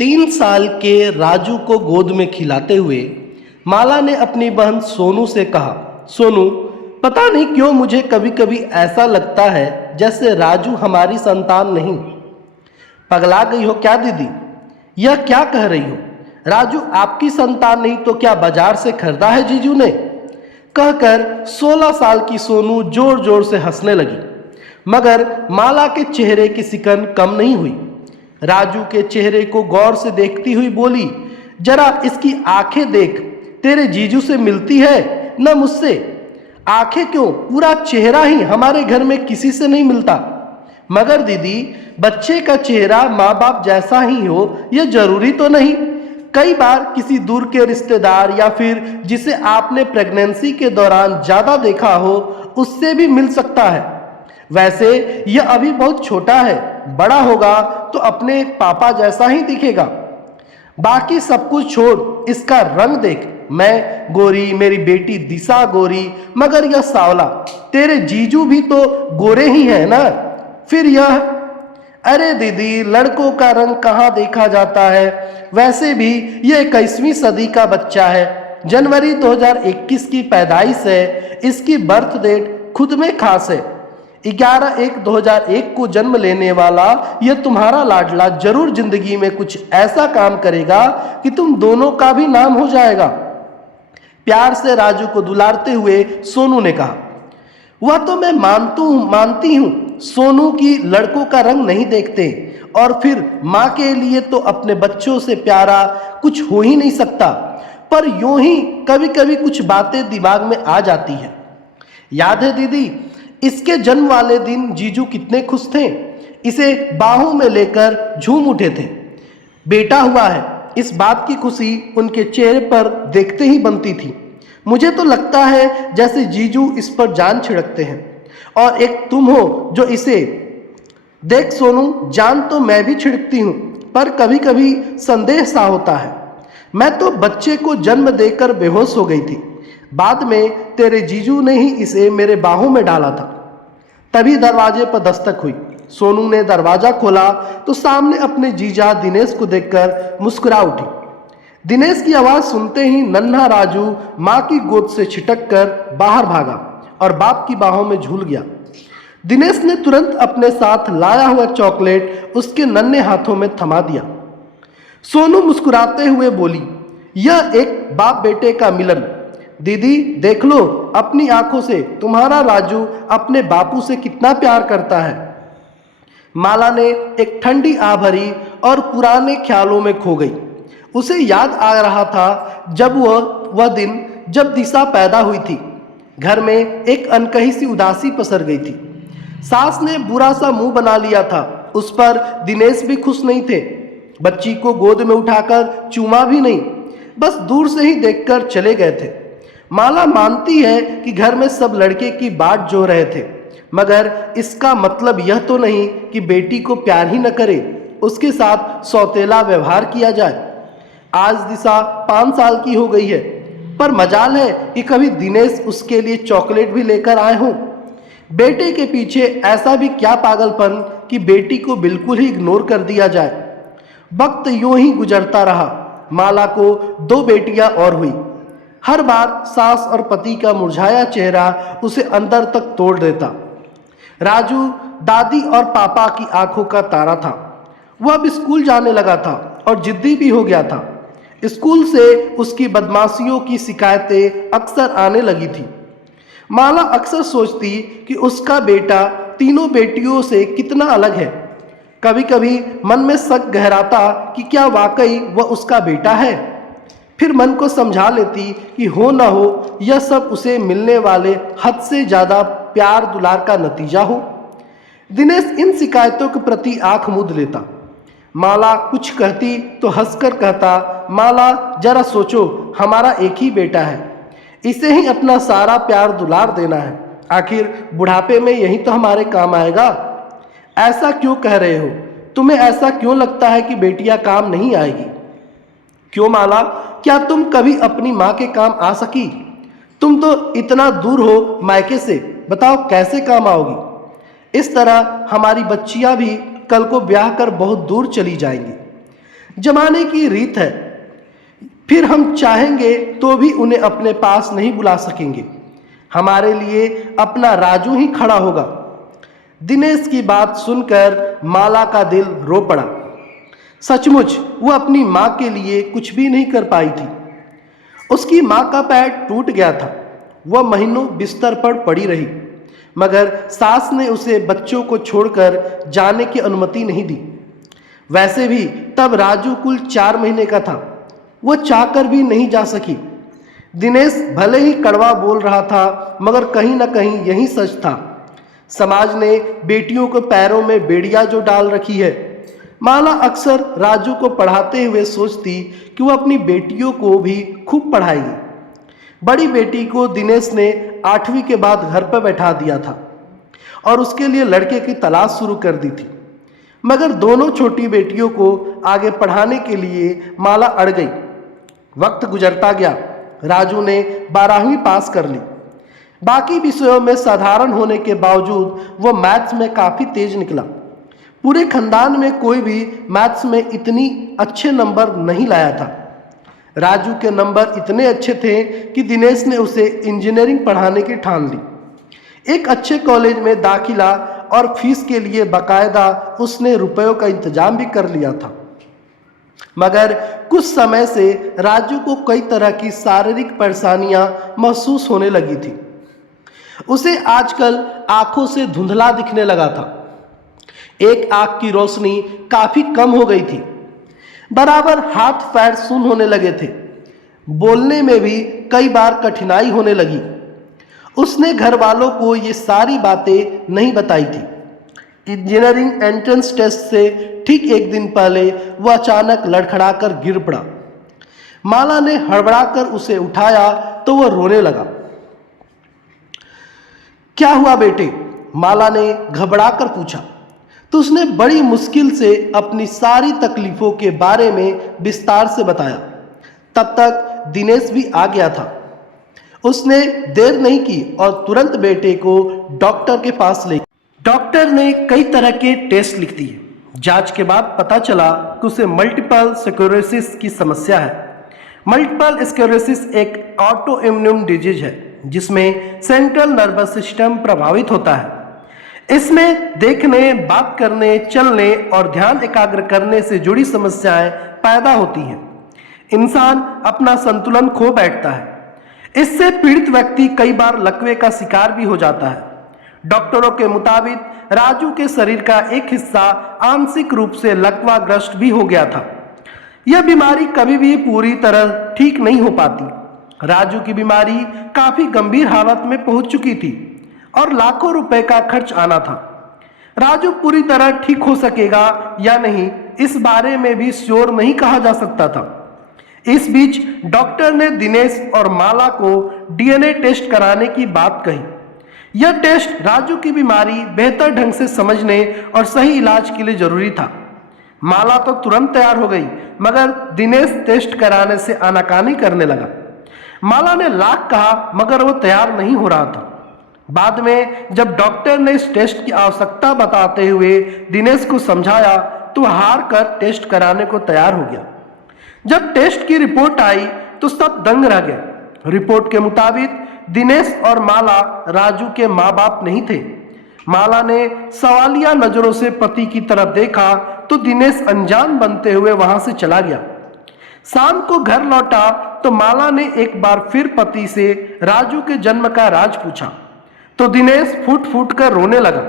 3 साल के राजू को गोद में खिलाते हुए माला ने अपनी बहन सोनू से कहा, सोनू, पता नहीं क्यों मुझे कभी कभी ऐसा लगता है जैसे राजू हमारी संतान नहीं। पगला गई हो क्या दीदी? यह क्या कह रही हो? राजू आपकी संतान नहीं तो क्या बाजार से खरीदा है जीजू ने? कहकर 16 साल की सोनू जोर जोर से हंसने लगी, मगर माला के चेहरे की सिकन कम नहीं हुई। राजू के चेहरे को गौर से देखती हुई बोली, जरा इसकी आंखें देख, तेरे जीजू से मिलती है न मुझसे। आंखें क्यों, पूरा चेहरा ही हमारे घर में किसी से नहीं मिलता। मगर दीदी, बच्चे का चेहरा माँ बाप जैसा ही हो यह जरूरी तो नहीं। कई बार किसी दूर के रिश्तेदार या फिर जिसे आपने प्रेगनेंसी के दौरान ज्यादा देखा हो उससे भी मिल सकता है। वैसे यह अभी बहुत छोटा है, बड़ा होगा तो अपने पापा जैसा ही दिखेगा। बाकी सब कुछ छोड़, इसका रंग देख। मैं गोरी, मेरी बेटी दिशा गोरी, मगर यह सावला। तेरे जीजू भी तो गोरे ही है ना। फिर यह, अरे दीदी, लड़कों का रंग कहाँ देखा जाता है? वैसे भी यह 21वीं सदी का बच्चा है। जनवरी 2021 की पैदाइश है। इसकी बर्थ डेट खुद में खास है। 11/1/2001 को जन्म लेने वाला यह तुम्हारा लाडला जरूर जिंदगी में कुछ ऐसा काम करेगा कि तुम दोनों का भी नाम हो जाएगा। प्यार से राजू को दुलारते हुए सोनू ने कहा। वह तो मैं मानती हूँ सोनू की लड़कों का रंग नहीं देखते, और फिर माँ के लिए तो अपने बच्चों से प्यारा कुछ हो ही नहीं सकता। पर यूं ही कभी कभी कुछ बातें दिमाग में आ जाती है। याद है दीदी, इसके जन्म वाले दिन जीजू कितने खुश थे। इसे बाहों में लेकर झूम उठे थे। बेटा हुआ है, इस बात की खुशी उनके चेहरे पर देखते ही बनती थी। मुझे तो लगता है जैसे जीजू इस पर जान छिड़कते हैं, और एक तुम हो जो इसे। देख सोनू, जान तो मैं भी छिड़कती हूँ, पर कभी कभी संदेह सा होता है। मैं तो बच्चे को जन्म देकर बेहोश हो गई थी। बाद में तेरे जीजू ने ही इसे मेरे बाहों में डाला था। तभी दरवाजे पर दस्तक हुई। सोनू ने दरवाजा खोला तो सामने अपने जीजा दिनेश को देखकर मुस्कुरा उठी। दिनेश की आवाज सुनते ही नन्हा राजू माँ की गोद से छिटक कर बाहर भागा और बाप की बाहों में झूल गया। दिनेश ने तुरंत अपने साथ लाया हुआ चॉकलेट उसके नन्हे हाथों में थमा दिया। सोनू मुस्कुराते हुए बोली, यह एक बाप बेटे का मिलन। दीदी देख लो अपनी आंखों से, तुम्हारा राजू अपने बापू से कितना प्यार करता है। माला ने एक ठंडी आह भरी और पुराने ख्यालों में खो गई। उसे याद आ रहा था जब वह दिन जब दिशा पैदा हुई थी। घर में एक अनकही सी उदासी पसर गई थी। सास ने बुरा सा मुंह बना लिया था। उस पर दिनेश भी खुश नहीं थे। बच्ची को गोद में उठाकर चूमा भी नहीं, बस दूर से ही देखकर चले गए थे। माला मानती है कि घर में सब लड़के की बाट जो रहे थे, मगर इसका मतलब यह तो नहीं कि बेटी को प्यार ही न करे, उसके साथ सौतेला व्यवहार किया जाए। आज दिशा 5 साल की हो गई है, पर मजाल है कि कभी दिनेश उसके लिए चॉकलेट भी लेकर आए हों। बेटे के पीछे ऐसा भी क्या पागलपन कि बेटी को बिल्कुल ही इग्नोर कर दिया जाए। वक्त यूं ही गुजरता रहा। माला को 2 बेटियां और हुई। हर बार सास और पति का मुरझाया चेहरा उसे अंदर तक तोड़ देता। राजू दादी और पापा की आंखों का तारा था। वह अब स्कूल जाने लगा था और जिद्दी भी हो गया था। स्कूल से उसकी बदमाशियों की शिकायतें अक्सर आने लगी थी। माला अक्सर सोचती कि उसका बेटा तीनों बेटियों से कितना अलग है। कभी कभी मन में शक गहराता कि क्या वाकई वह उसका बेटा है। फिर मन को समझा लेती कि हो न हो यह सब उसे मिलने वाले हद से ज़्यादा प्यार दुलार का नतीजा हो। दिनेश इन शिकायतों के प्रति आंख मूंद लेता। माला कुछ कहती तो हंसकर कहता, माला जरा सोचो, हमारा एक ही बेटा है, इसे ही अपना सारा प्यार दुलार देना है। आखिर बुढ़ापे में यही तो हमारे काम आएगा। ऐसा क्यों कह रहे हो? तुम्हें ऐसा क्यों लगता है कि बेटियां काम नहीं आएगी? क्यों माला, क्या तुम कभी अपनी माँ के काम आ सकी? तुम तो इतना दूर हो मायके से, बताओ कैसे काम आओगी? इस तरह हमारी बच्चियां भी कल को ब्याह कर बहुत दूर चली जाएंगी। जमाने की रीत है, फिर हम चाहेंगे तो भी उन्हें अपने पास नहीं बुला सकेंगे। हमारे लिए अपना राजू ही खड़ा होगा। दिनेश की बात सुनकर माला का दिल रो पड़ा। सचमुच वो अपनी माँ के लिए कुछ भी नहीं कर पाई थी। उसकी माँ का पैर टूट गया था। वह महीनों बिस्तर पर पड़ी रही, मगर सास ने उसे बच्चों को छोड़कर जाने की अनुमति नहीं दी। वैसे भी तब राजू कुल 4 महीने का था। वो चाहकर भी नहीं जा सकी। दिनेश भले ही कड़वा बोल रहा था, मगर कहीं ना कहीं यही सच था। समाज ने बेटियों को पैरों में बेड़ियां जो डाल रखी है। माला अक्सर राजू को पढ़ाते हुए सोचती कि वो अपनी बेटियों को भी खूब पढ़ाएगी। बड़ी बेटी को दिनेश ने 8वीं के बाद घर पर बैठा दिया था और उसके लिए लड़के की तलाश शुरू कर दी थी, मगर दोनों छोटी बेटियों को आगे पढ़ाने के लिए माला अड़ गई। वक्त गुजरता गया। राजू ने 12वीं पास कर ली। बाकी विषयों में साधारण होने के बावजूद वो मैथ्स में काफ़ी तेज निकला। पूरे खानदान में कोई भी मैथ्स में इतनी अच्छे नंबर नहीं लाया था। राजू के नंबर इतने अच्छे थे कि दिनेश ने उसे इंजीनियरिंग पढ़ाने की ठान ली। एक अच्छे कॉलेज में दाखिला और फीस के लिए बाकायदा उसने रुपयों का इंतजाम भी कर लिया था। मगर कुछ समय से राजू को कई तरह की शारीरिक परेशानियां महसूस होने लगी थी। उसे आजकल आंखों से धुंधला दिखने लगा था। एक आंख की रोशनी काफी कम हो गई थी। बराबर हाथ पैर सुन्न होने लगे थे। बोलने में भी कई बार कठिनाई होने लगी। उसने घर वालों को ये सारी बातें नहीं बताई थी। इंजीनियरिंग एंट्रेंस टेस्ट से ठीक एक दिन पहले वह अचानक लड़खड़ाकर गिर पड़ा। माला ने हड़बड़ाकर उसे उठाया तो वह रोने लगा। क्या हुआ बेटे? माला ने घबराकर पूछा। तो उसने बड़ी मुश्किल से अपनी सारी तकलीफों के बारे में विस्तार से बताया। तब तक दिनेश भी आ गया था। उसने देर नहीं की और तुरंत बेटे को डॉक्टर के पास ले। डॉक्टर ने कई तरह के टेस्ट लिख दिए। जांच के बाद पता चला कि उसे मल्टीपल स्क्लेरोसिस की समस्या है। मल्टीपल स्क्लेरोसिस एक ऑटो इम्यून डिजीज है जिसमें सेंट्रल नर्वस सिस्टम प्रभावित होता है। इसमें देखने, बात करने, चलने और ध्यान एकाग्र करने से जुड़ी समस्याएं पैदा होती हैं। इंसान अपना संतुलन खो बैठता है। इससे पीड़ित व्यक्ति कई बार लकवे का शिकार भी हो जाता है। डॉक्टरों के मुताबिक राजू के शरीर का एक हिस्सा आंशिक रूप से लकवाग्रस्त भी हो गया था। यह बीमारी कभी भी पूरी तरह ठीक नहीं हो पाती। राजू की बीमारी काफी गंभीर हालत में पहुंच चुकी थी और लाखों रुपए का खर्च आना था। राजू पूरी तरह ठीक हो सकेगा या नहीं, इस बारे में भी श्योर नहीं कहा जा सकता था। इस बीच डॉक्टर ने दिनेश और माला को डीएनए टेस्ट कराने की बात कही। यह टेस्ट राजू की बीमारी बेहतर ढंग से समझने और सही इलाज के लिए जरूरी था। माला तो तुरंत तैयार हो गई, मगर दिनेश टेस्ट कराने से आनाकानी करने लगा। माला ने लाख कहा, मगर वो तैयार नहीं हो रहा था। बाद में जब डॉक्टर ने इस टेस्ट की आवश्यकता बताते हुए दिनेश को समझाया तो हार कर टेस्ट कराने को तैयार हो गया। जब टेस्ट की रिपोर्ट आई तो सब दंग रह गए। रिपोर्ट के मुताबिक दिनेश और माला राजू के माँ बाप नहीं थे। माला ने सवालिया नजरों से पति की तरफ देखा तो दिनेश अनजान बनते हुए वहां से चला गया। शाम को घर लौटा तो माला ने एक बार फिर पति से राजू के जन्म का राज पूछा तो दिनेश फूट फूट कर रोने लगा।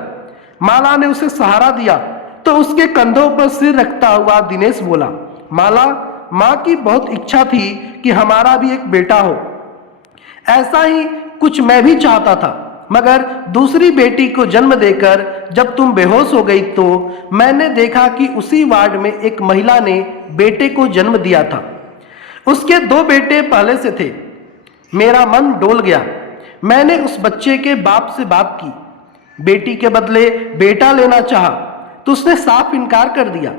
माला ने उसे सहारा दिया तो उसके कंधों पर सिर रखता हुआ दिनेश बोला, माला, माँ की बहुत इच्छा थी कि हमारा भी एक बेटा हो। ऐसा ही कुछ मैं भी चाहता था, मगर दूसरी बेटी को जन्म देकर जब तुम बेहोश हो गई तो मैंने देखा कि उसी वार्ड में एक महिला ने बेटे को जन्म दिया था। उसके 2 बेटे पहले से थे। मेरा मन डोल गया। मैंने उस बच्चे के बाप से बात की। बेटी के बदले बेटा लेना चाहा तो उसने साफ इनकार कर दिया।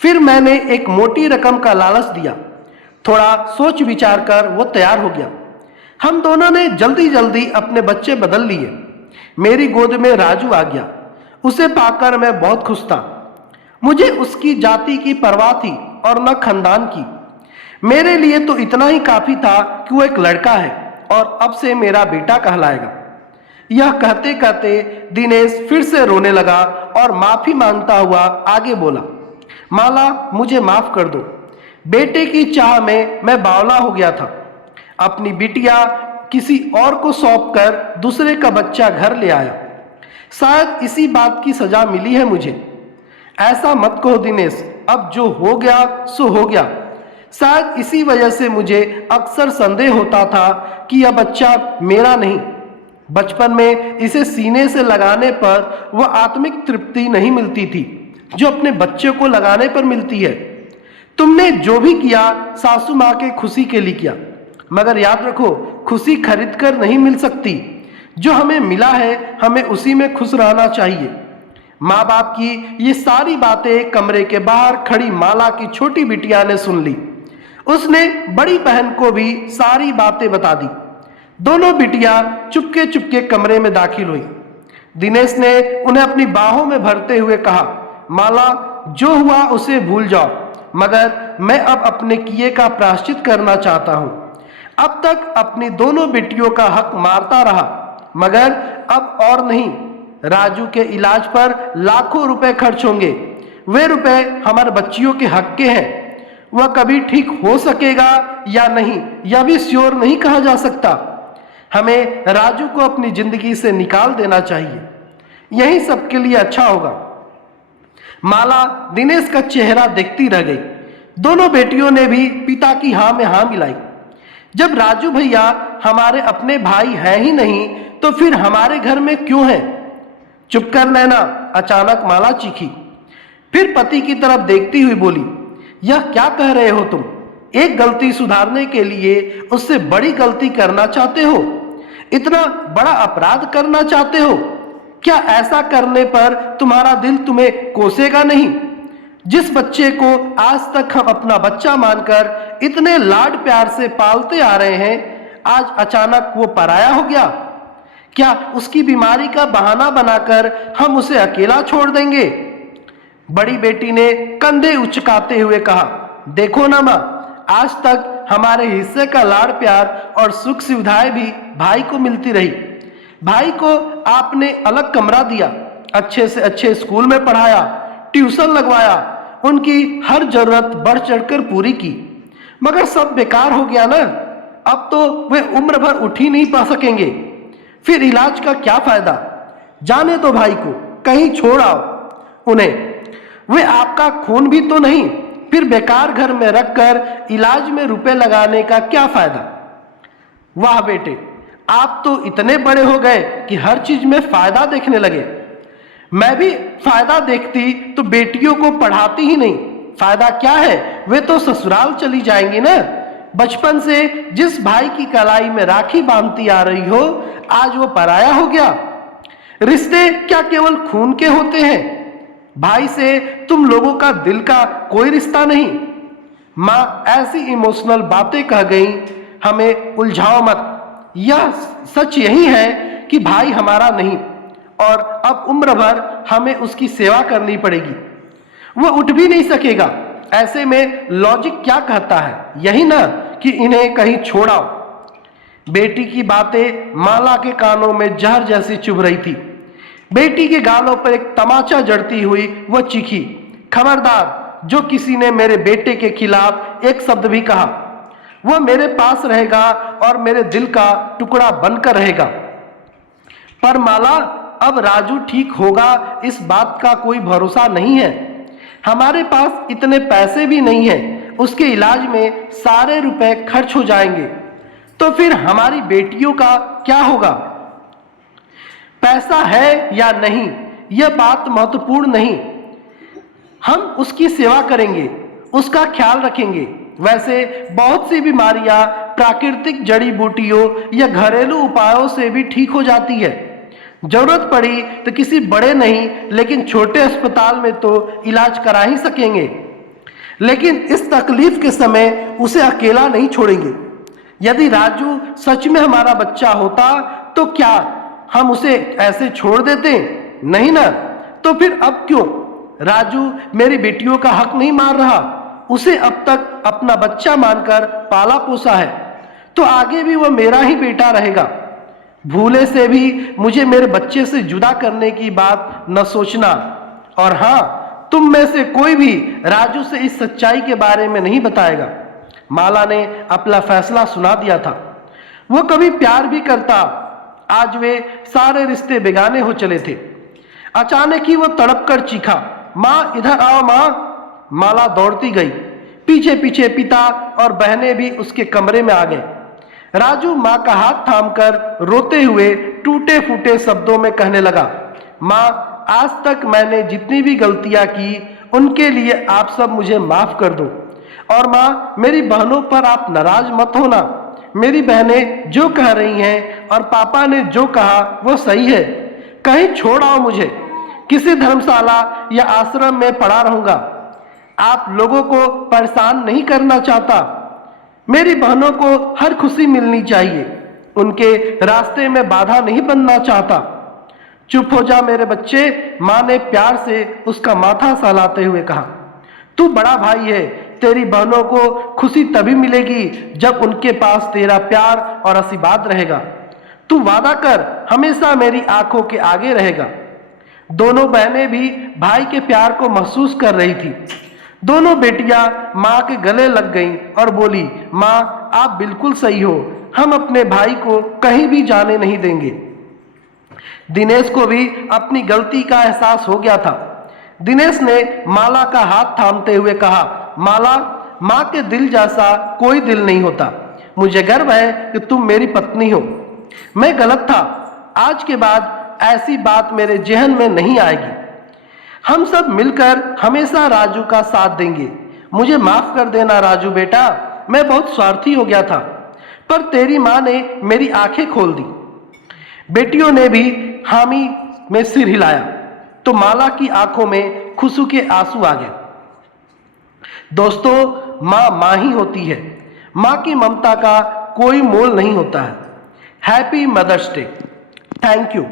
फिर मैंने एक मोटी रकम का लालच दिया। थोड़ा सोच विचार कर वो तैयार हो गया। हम दोनों ने जल्दी जल्दी अपने बच्चे बदल लिए। मेरी गोद में राजू आ गया। उसे पाकर मैं बहुत खुश था। मुझे उसकी जाति की परवाह थी और न खानदान की। मेरे लिए तो इतना ही काफी था कि वो एक लड़का है और अब से मेरा बेटा कहलाएगा। यह कहते कहते दिनेश फिर से रोने लगा और माफी मांगता हुआ आगे बोला, माला मुझे माफ कर दो। बेटे की चाह में मैं बावला हो गया था। अपनी बिटिया किसी और को सौंपकर दूसरे का बच्चा घर ले आया। शायद इसी बात की सजा मिली है मुझे। ऐसा मत कहो दिनेश, अब जो हो गया सो हो गया। शायद इसी वजह से मुझे अक्सर संदेह होता था कि यह बच्चा मेरा नहीं। बचपन में इसे सीने से लगाने पर वह आत्मिक तृप्ति नहीं मिलती थी जो अपने बच्चे को लगाने पर मिलती है। तुमने जो भी किया सासू माँ के खुशी के लिए किया, मगर याद रखो खुशी खरीद कर नहीं मिल सकती। जो हमें मिला है हमें उसी में खुश रहना चाहिए। माँ बाप की ये सारी बातें कमरे के बाहर खड़ी माला की छोटी बिटिया ने सुन ली। उसने बड़ी बहन को भी सारी बातें बता दी। दोनों बिटिया चुपके चुपके कमरे में दाखिल हुई। दिनेश ने उन्हें अपनी बाहों में भरते हुए कहा, माला जो हुआ उसे भूल जाओ, मगर मैं अब अपने किए का प्रायश्चित करना चाहता हूं। अब तक अपनी दोनों बेटियों का हक मारता रहा, मगर अब और नहीं। राजू के इलाज पर लाखों रुपए खर्च होंगे। वे रुपए हमारे बच्चियों के हक के हैं। वह कभी ठीक हो सकेगा या नहीं यह भी श्योर नहीं कहा जा सकता। हमें राजू को अपनी जिंदगी से निकाल देना चाहिए, यही सबके लिए अच्छा होगा। माला दिनेश का चेहरा देखती रह गई। दोनों बेटियों ने भी पिता की हाँ में हाँ मिलाई। जब राजू भैया हमारे अपने भाई हैं ही नहीं तो फिर हमारे घर में क्यों हैं? चुप कर नैना, अचानक माला चीखी। फिर पति की तरफ देखती हुई बोली, यह क्या कह रहे हो तुम? एक गलती सुधारने के लिए उससे बड़ी गलती करना चाहते हो? इतना बड़ा अपराध करना चाहते हो? क्या ऐसा करने पर तुम्हारा दिल तुम्हें कोसेगा नहीं? जिस बच्चे को आज तक हम अपना बच्चा मानकर इतने लाड प्यार से पालते आ रहे हैं, आज अचानक वो पराया हो गया। क्या उसकी बीमारी का बहाना बनाकर हम उसे अकेला छोड़ देंगे? बड़ी बेटी ने कंधे उचकाते हुए कहा, देखो ना माँ, आज तक हमारे हिस्से का लाड़ प्यार और सुख सुविधाएं भी भाई को मिलती रही। भाई को आपने अलग कमरा दिया, अच्छे से अच्छे स्कूल में पढ़ाया, ट्यूशन लगवाया, उनकी हर जरूरत बढ़ चढ़कर पूरी की, मगर सब बेकार हो गया ना। अब तो वे उम्र भर उठ ही नहीं पा सकेंगे, फिर इलाज का क्या फायदा? जाने दो भाई को, कहीं छोड़ आओ उन्हें। वे आपका खून भी तो नहीं, फिर बेकार घर में रखकर इलाज में रुपए लगाने का क्या फायदा? वाह बेटे, आप तो इतने बड़े हो गए कि हर चीज में फायदा देखने लगे। मैं भी फायदा देखती तो बेटियों को पढ़ाती ही नहीं। फायदा क्या है, वे तो ससुराल चली जाएंगी ना। बचपन से जिस भाई की कलाई में राखी बांधती आ रही हो, आज वो पराया हो गया। रिश्ते क्या केवल खून के होते हैं? भाई से तुम लोगों का दिल का कोई रिश्ता नहीं। माँ ऐसी इमोशनल बातें कह गई, हमें उलझाओ मत। यह सच यही है कि भाई हमारा नहीं और अब उम्र भर हमें उसकी सेवा करनी पड़ेगी। वह उठ भी नहीं सकेगा। ऐसे में लॉजिक क्या कहता है? यही ना कि इन्हें कहीं छोड़ाओ। बेटी की बातें माला के कानों में जहर जैसी चुभ रही थी। बेटी के गालों पर एक तमाचा जड़ती हुई वह चीखी, खबरदार, जो किसी ने मेरे बेटे के खिलाफ एक शब्द भी कहा, वह मेरे पास रहेगा और मेरे दिल का टुकड़ा बनकर रहेगा। पर माला, अब राजू ठीक होगा इस बात का कोई भरोसा नहीं है। हमारे पास इतने पैसे भी नहीं हैं, उसके इलाज में सारे रुपए खर्च हो जाएंगे। तो फिर हमारी बेटियों का क्या होगा? पैसा है या नहीं यह बात महत्वपूर्ण नहीं। हम उसकी सेवा करेंगे, उसका ख्याल रखेंगे। वैसे बहुत सी बीमारियां प्राकृतिक जड़ी बूटियों या घरेलू उपायों से भी ठीक हो जाती है। जरूरत पड़ी तो किसी बड़े नहीं लेकिन छोटे अस्पताल में तो इलाज करा ही सकेंगे। लेकिन इस तकलीफ के समय उसे अकेला नहीं छोड़ेंगे। यदि राजू सच में हमारा बच्चा होता तो क्या हम उसे ऐसे छोड़ देते? नहीं ना। तो फिर अब क्यों? राजू मेरी बेटियों का हक नहीं मार रहा, उसे अब तक अपना बच्चा मानकर पाला पोसा है, तो आगे भी वह मेरा ही बेटा रहेगा। भूले से भी मुझे मेरे बच्चे से जुदा करने की बात न सोचना। और हाँ, तुम में से कोई भी राजू से इस सच्चाई के बारे में नहीं बताएगा। माला ने अपना फैसला सुना दिया था। वो कभी प्यार भी करता, आज वे सारे रिश्ते बेगाने हो चले थे। अचानक ही वो तड़प कर चीखा, माँ इधर आओ माँ। माला दौड़ती गई, पीछे पीछे पिता और बहनें भी उसके कमरे में आ गए। राजू माँ का हाथ थामकर रोते हुए टूटे फूटे शब्दों में कहने लगा, माँ आज तक मैंने जितनी भी गलतियां की उनके लिए आप सब मुझे माफ कर दो। और माँ मेरी बहनों पर आप नाराज मत होना। मेरी बहनें जो कह रही हैं और पापा ने जो कहा वो सही है। कहीं छोड़ आओ मुझे, किसी धर्मशाला या आश्रम में पड़ा रहूंगा। आप लोगों को परेशान नहीं करना चाहता। मेरी बहनों को हर खुशी मिलनी चाहिए, उनके रास्ते में बाधा नहीं बनना चाहता। चुप हो जा मेरे बच्चे, माँ ने प्यार से उसका माथा सहलाते हुए कहा। तू बड़ा भाई है, तेरी बहनों को खुशी तभी मिलेगी जब उनके पास तेरा प्यार और आशीर्वाद रहेगा। तू वादा कर हमेशा मेरी आंखों के आगे रहेगा। दोनों बहनें भी भाई के प्यार को महसूस कर रही थी। दोनों बेटियां माँ के गले लग गईं और बोली, माँ आप बिल्कुल सही हो, हम अपने भाई को कहीं भी जाने नहीं देंगे। दिनेश को भी अपनी गलती का एहसास हो गया था। दिनेश ने माला का हाथ थामते हुए कहा, माला माँ के दिल जैसा कोई दिल नहीं होता। मुझे गर्व है कि तुम मेरी पत्नी हो। मैं गलत था, आज के बाद ऐसी बात मेरे जहन में नहीं आएगी। हम सब मिलकर हमेशा राजू का साथ देंगे। मुझे माफ कर देना राजू बेटा, मैं बहुत स्वार्थी हो गया था, पर तेरी माँ ने मेरी आंखें खोल दी। बेटियों ने भी हामी में सिर हिलाया तो माला की आंखों में खुशी के आंसू आ गए। दोस्तों, माँ माँ ही होती है। माँ की ममता का कोई मोल नहीं होता है। Happy mother's day. Thank you.